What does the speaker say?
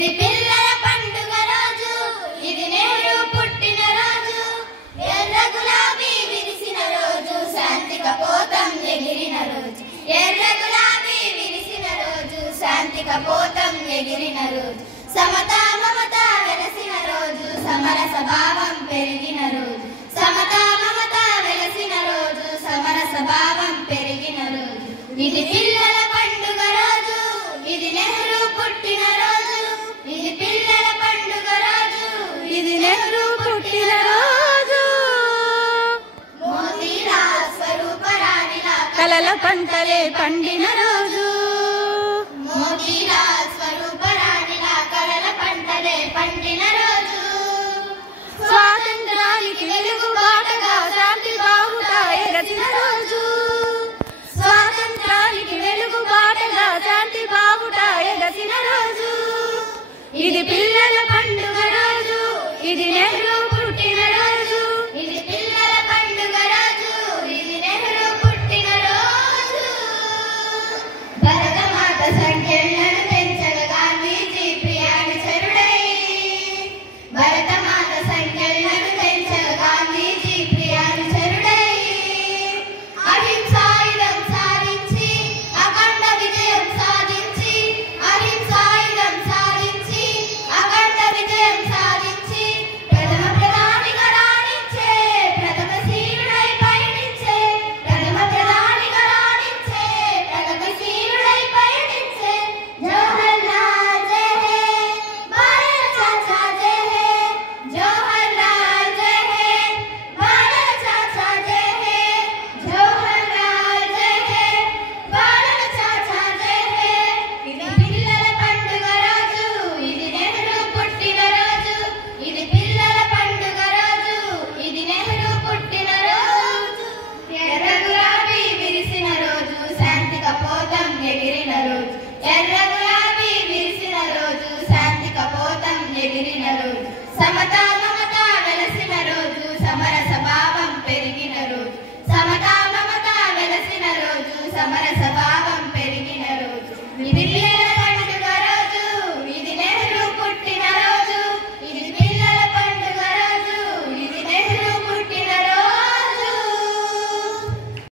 ఇది పిల్లల పండుగ రోజు, ఇది నెహ్రూ పుట్టిన రోజు, ఎర్ర గులాబీ విరిసిన రోజు, శాంతి కపోతం ఎగిరిన రోజు, ఎర్ర గులాబీ విరిసిన రోజు, శాంతి కపోతం ఎగిరిన రోజు, సమతా మమత వెలసిన రోజు, సమరస భావం పెరిగిన రోజు, సమతా మమత వెలసిన రోజు, సమరస భావం పెరిగిన రోజు, ఇది పిల్లల పండుగ రోజు, ఇది నెహ్రూ పుట్టిన రోజు, ఇది పిల్లల పండుగ రోజు, ఇది నెహ్రూ పుట్టిన రోజు. మోతీలాల్ స్వరూపరాణిలా కలల పంటలే పండిన రోజు, మోతీలాల్ స్వరూపరాణిలా కలల పంటలే పండిన రోజు, స్వాతంత్రానికి వెలుగు బాటగా శాంతి బావుట ఎగసిన రోజు, స్వాతంత్రానికి వెలుగు బాటగా శాంతి బావుట ఎగసిన రోజు, ఇది పిల్లల పండుగ రోజు, ఇది నెహ్రూ